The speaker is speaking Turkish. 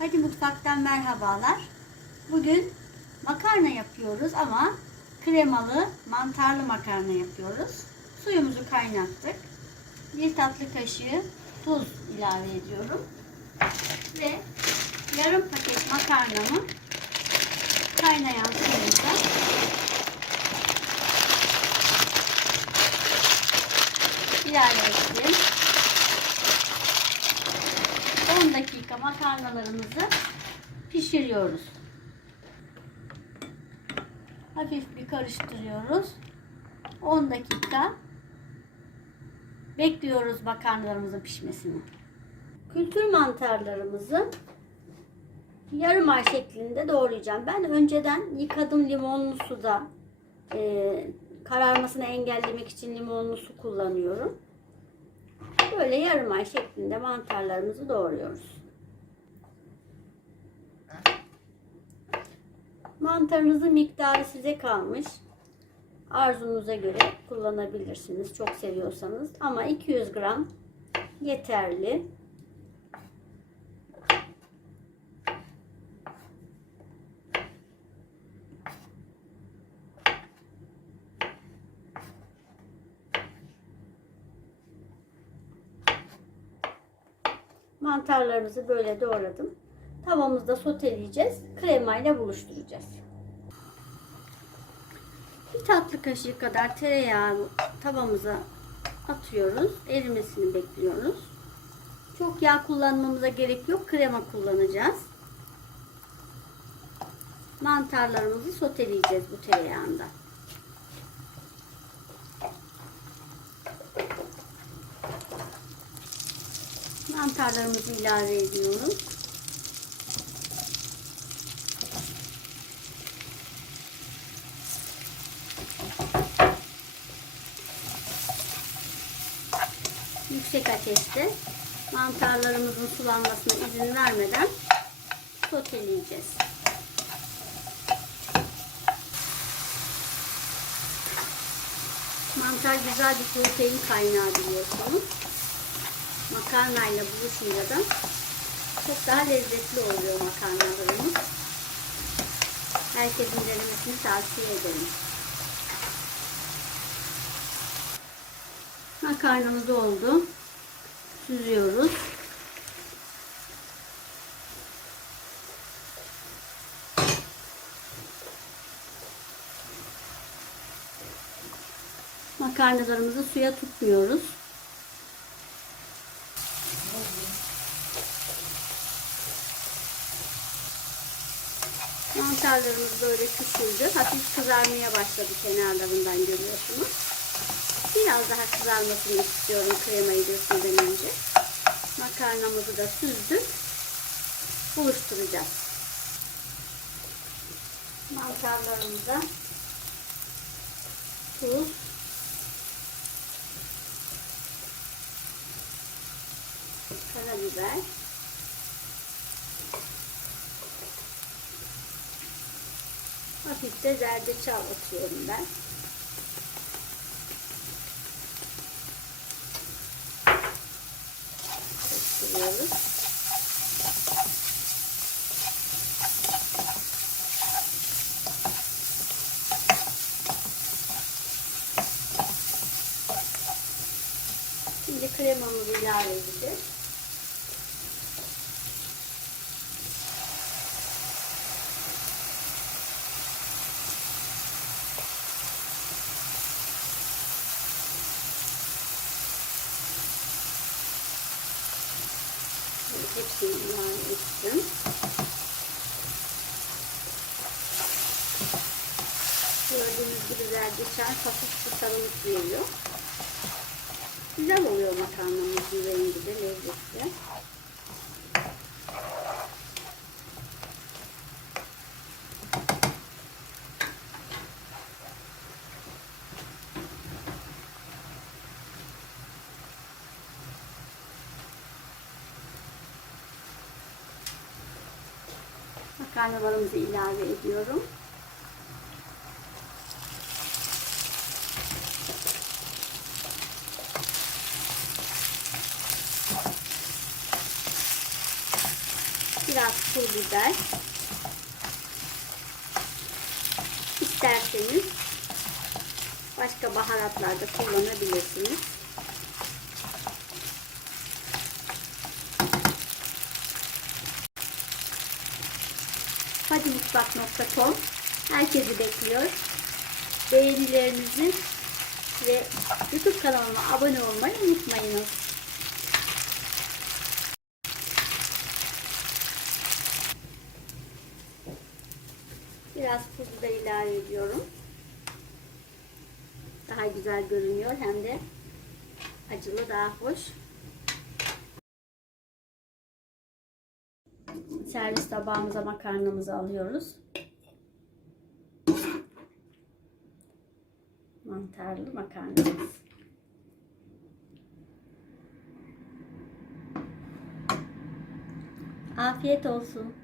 Hadi mutfaktan merhabalar. Bugün makarna yapıyoruz ama kremalı, mantarlı makarna yapıyoruz. Suyumuzu kaynattık. Bir tatlı kaşığı tuz ilave ediyorum. Ve yarım paket makarnamı kaynayan suyumuza ilave ettim. 10 dakika makarnalarımızı pişiriyoruz. Hafif bir karıştırıyoruz. 10 dakika bekliyoruz makarnalarımızın pişmesini. Kültür mantarlarımızı yarım ay şeklinde doğrayacağım. Ben önceden yıkadım limonlu suda e, kararmasını engellemek için limonlu su kullanıyorum. Böyle yarım ay şeklinde mantarlarımızı doğruyoruz. Mantarınızın miktarı size kalmış. Arzunuza göre kullanabilirsiniz. Çok seviyorsanız. Ama 200 gram yeterli. Mantarlarımızı böyle doğradım. Tavamızda soteleyeceğiz. Kremayla buluşturacağız. Bir tatlı kaşığı kadar tereyağı tavamıza atıyoruz. Erimesini bekliyoruz. Çok yağ kullanmamıza gerek yok. Krema kullanacağız. Mantarlarımızı soteleyeceğiz bu tereyağında. Mantarlarımızı ilave ediyoruz. Yüksek ateşte mantarlarımızın sulanmasına izin vermeden soteleyeceğiz. Mantar güzel bir protein kaynağı biliyorsunuz makarnayla buluşunca da çok daha lezzetli oluyor makarnalarımız. Herkesin denemesini tavsiye ederim. Makarnamız oldu. Süzüyoruz. Makarnalarımızı suya tutmuyoruz. Mantarlarımız böyle küçüldü. Hafif kızarmaya başladı kenarlarından görüyorsunuz. Biraz daha kızarmasını istiyorum kremayı dökmeden önce. Makarnamızı da süzdük. Buluşturacağız. Mantarlarımıza tuz, karabiber, Hafif de zerdeçal atıyorum ben. Karıştırıyoruz. Şimdi kremamızı ilave edeceğiz. Hepsini ilave ettim. Gördüğünüz gibi zerdeçal hafif sarılık veriyor. Güzel oluyor makarnamızın rengi de lezzetli. Makarnalarımızı ilave ediyorum. Biraz pul biber. İsterseniz başka baharatlar da kullanabilirsiniz. Hadimutfak.com herkesi bekliyor. Beğenilerinizi ve YouTube kanalıma abone olmayı unutmayınız. Biraz pul biber ilave ediyorum. Daha güzel görünüyor hem de acılı daha hoş. Servis tabağımıza makarnamızı alıyoruz. Mantarlı makarnamız. Afiyet olsun.